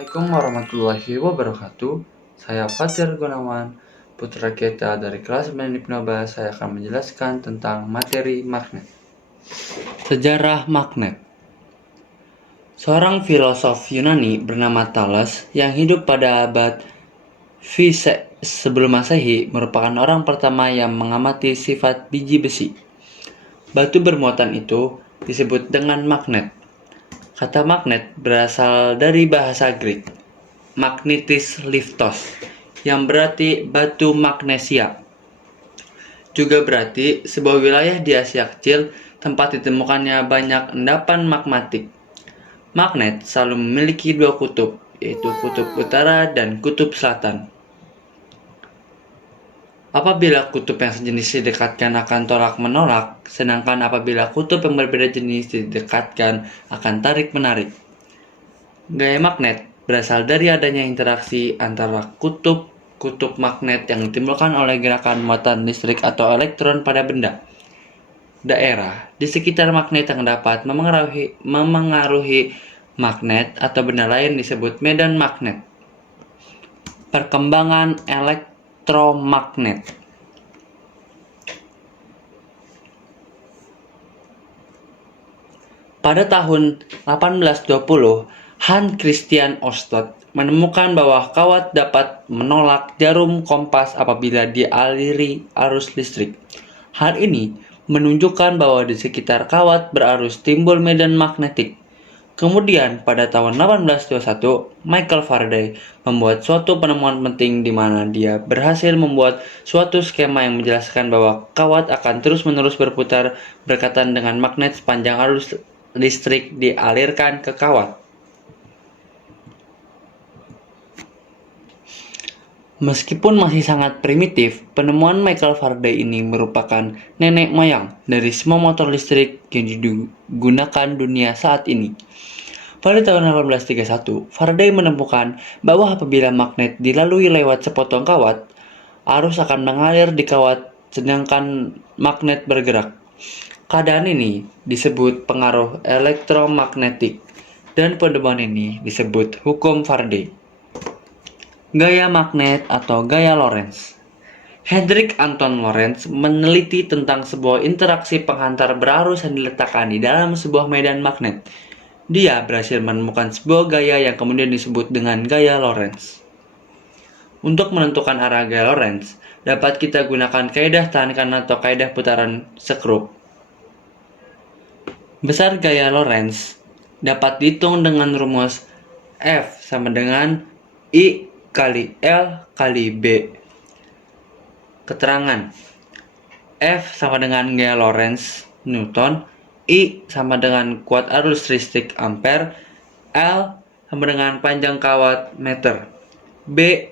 Assalamualaikum warahmatullahi wabarakatuh. Saya Fajar Gunawan, putra kita dari kelas 9 IPNOBA. Saya akan menjelaskan tentang materi magnet. Sejarah magnet. Seorang filosof Yunani bernama Thales yang hidup pada abad V sebelum Masehi merupakan orang pertama yang mengamati sifat biji besi. Batu bermuatan itu disebut dengan magnet. Kata magnet berasal dari bahasa Greek, magnetis liftos, yang berarti batu magnesia. Juga berarti sebuah wilayah di Asia Kecil tempat ditemukannya banyak endapan magmatik. Magnet selalu memiliki dua kutub, yaitu kutub utara dan kutub selatan. Apabila kutub yang sejenis didekatkan akan tolak-menolak, sedangkan apabila kutub yang berbeda jenis didekatkan akan tarik-menarik. Gaya magnet berasal dari adanya interaksi antara kutub magnet yang ditimbulkan oleh gerakan muatan listrik atau elektron pada benda. Daerah di sekitar magnet yang dapat memengaruhi magnet atau benda lain disebut medan magnet. Perkembangan elektromagnet. Pada tahun 1820, Hans Christian Ørsted menemukan bahwa kawat dapat menolak jarum kompas apabila dialiri arus listrik. Hal ini menunjukkan bahwa di sekitar kawat berarus timbul medan magnetik. Kemudian pada tahun 1821, Michael Faraday membuat suatu penemuan penting di mana dia berhasil membuat suatu skema yang menjelaskan bahwa kawat akan terus-menerus berputar berkaitan dengan magnet sepanjang arus listrik dialirkan ke kawat. Meskipun masih sangat primitif, penemuan Michael Faraday ini merupakan nenek moyang dari semua motor listrik yang digunakan dunia saat ini. Pada tahun 1831, Faraday menemukan bahwa apabila magnet dilalui lewat sepotong kawat, arus akan mengalir di kawat sedangkan magnet bergerak. Keadaan ini disebut pengaruh elektromagnetik, dan penemuan ini disebut hukum Faraday. Gaya magnet atau gaya Lorentz. Hendrik Anton Lorentz meneliti tentang sebuah interaksi penghantar berarus yang diletakkan di dalam sebuah medan magnet. Dia berhasil menemukan sebuah gaya yang kemudian disebut dengan gaya Lorentz. Untuk menentukan arah gaya Lorentz, dapat kita gunakan kaidah tarikan atau kaidah putaran sekrup. Besar gaya Lorentz dapat dihitung dengan rumus F sama dengan I kali L kali B. Keterangan: F sama dengan gaya Lorentz Newton, I sama dengan kuat arus listrik ampere, L sama dengan panjang kawat meter, B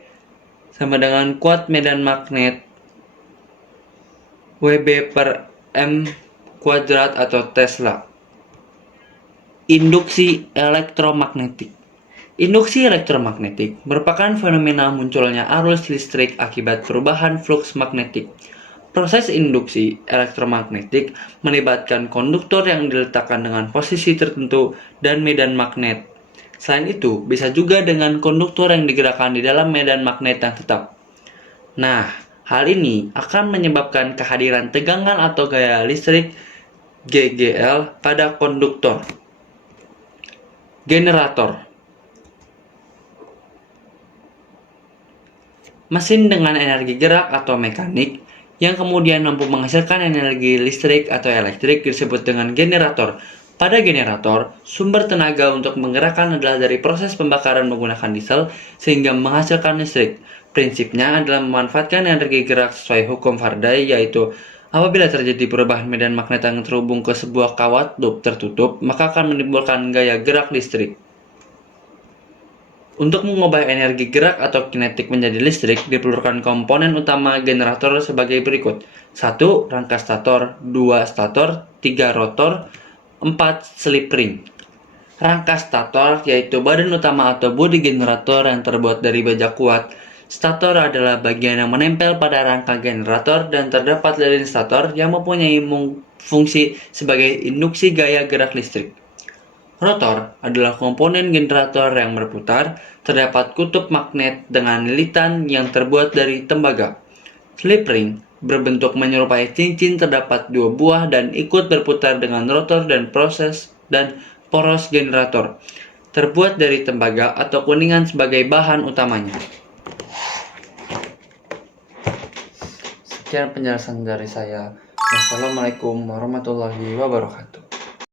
sama dengan kuat medan magnet Wb per m kuadrat atau Tesla. Induksi elektromagnetik. Induksi elektromagnetik merupakan fenomena munculnya arus listrik akibat perubahan fluks magnetik. Proses induksi elektromagnetik melibatkan konduktor yang diletakkan dengan posisi tertentu dan medan magnet. Selain itu, bisa juga dengan konduktor yang digerakkan di dalam medan magnet yang tetap. Nah, hal ini akan menyebabkan kehadiran tegangan atau gaya listrik GGL pada konduktor. Generator. Mesin dengan energi gerak atau mekanik yang kemudian mampu menghasilkan energi listrik atau elektrik disebut dengan generator. Pada generator, sumber tenaga untuk menggerakkan adalah dari proses pembakaran menggunakan diesel sehingga menghasilkan listrik. Prinsipnya adalah memanfaatkan energi gerak sesuai hukum Faraday, yaitu apabila terjadi perubahan medan magnet yang terhubung ke sebuah kawat loop tertutup, maka akan menimbulkan gaya gerak listrik. Untuk mengubah energi gerak atau kinetik menjadi listrik, diperlukan komponen utama generator sebagai berikut. 1. Rangka stator, 2. Stator, 3. Rotor, 4. Slip ring. Rangka stator yaitu badan utama atau bodi generator yang terbuat dari baja kuat. Stator adalah bagian yang menempel pada rangka generator dan terdapat lilin stator yang mempunyai fungsi sebagai induksi gaya gerak listrik. Rotor adalah komponen generator yang berputar. Terdapat kutub magnet dengan lilitan yang terbuat dari tembaga. Slip ring berbentuk menyerupai cincin, terdapat 2 buah dan ikut berputar dengan rotor dan poros generator. Terbuat dari tembaga atau kuningan sebagai bahan utamanya. Sekian penjelasan dari saya. Wassalamualaikum warahmatullahi wabarakatuh.